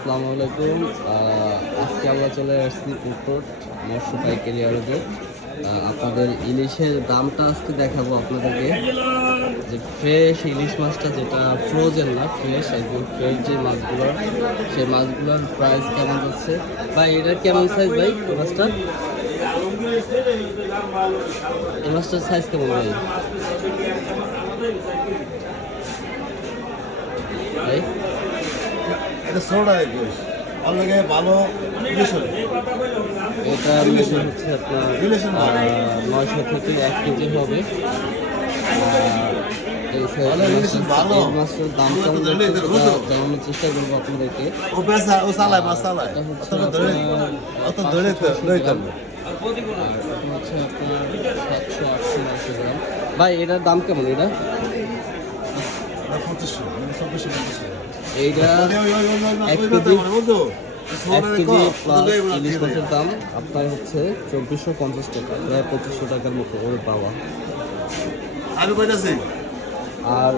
আসসালামু আলাইকুম। আজকে আমরা চলে আসছি পুকুর মৎস্য পাইকারি আড়তে। আপনাদের ইলিশের দামটা আজকে দেখাবো আপনাদেরকে, যে ফ্রেশ ইলিশ মাছটা, যেটা ফ্রোজেন না, ফ্রেশ একদম ফ্রেশ যে মাছগুলো, সেই মাছগুলোর প্রাইস কেমন যাচ্ছে। ভাই এটার কেমন সাইজ ভাই? এই মাছটার সাইজ কেমন ভাই? ভাই এটা ছোটটা ইলিশ আপনাকে ভালো ইলিশ হবে। এটা হচ্ছে আপনার 900 থেকে 1 কেজি হবে। এই মাছের দাম কেমন জানানোর চেষ্টা করবো আপনাদেরকে। ও পেশা ও চালায় মাছ চালায় অত ধরে তো লই করবে। হচ্ছে আপনার 700-800 গ্রাম। ভাই এটার দাম কেমন? এটা 2500 এইটা 1 কেজি ইলিশ মাছের দাম আপনার হচ্ছে 2450 টাকা, প্রায় 2500 টাকার মতো ওর পাওয়া। আমি কইতাছি আর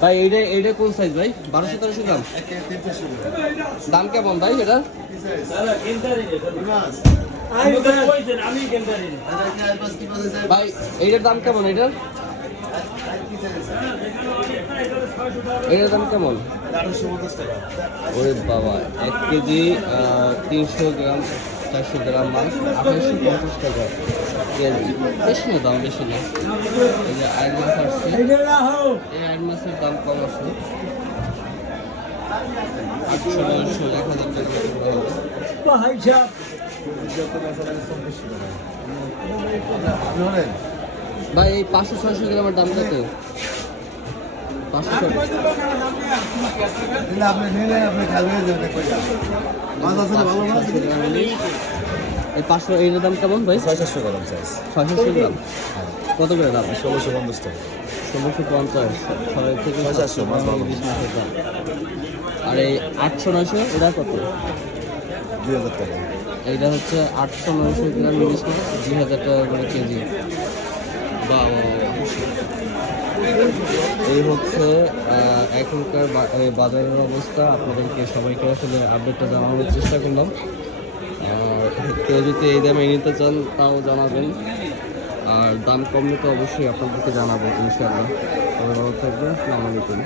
ভাই এইটা কোন সাইজ ভাই? 1200-1300 গ্রাম। দাম কেমন ভাই এটা? ভাই এইটার দাম কেমন? এটার দাম কেমন? ওরে বাবা, 1 কেজি 300 গ্রাম 400 গ্রাম মাছ 2850 টাকা কেজি। বেশি না, দাম বেশি না। এই যে আইড় মাছ আসছে, এই আইড় মাছের দাম কম আছে, 800-900-1000 টাকা হবে। ভাই এই 500-600 গ্রামের দাম কত? 500 আপনি নিলে আপনি খাবেন মাছ আছে ভালো মাছ। এই 500 এর দাম কেমন ভাই? 600 গ্রাম সাইজ 600 গ্রাম কত করে দাম? 1650 টাকা 1650, 6 থেকে 700 মাছ ভালো। ইলিশ মাছের দাম। আর এই 800-900 এটা কত? 2000 টাকা। এইটা হচ্ছে 800-900 গ্রাম ইলিশ মাছ 2000 টাকা করে কেজি। বা এই হচ্ছে এখনকার বাজারের অবস্থা। আপনাদেরকে সবাইকে আসলে আপডেটটা জানানোর চেষ্টা করলাম। কেউ যদি এই দামে নিতে চান তাও জানাবেন, আর দাম কমলে তো অবশ্যই আপনাদেরকে জানাবো ইনশাআল্লাহ। সবাই ভালো থাকবেন। আসসালামু আলাইকুম।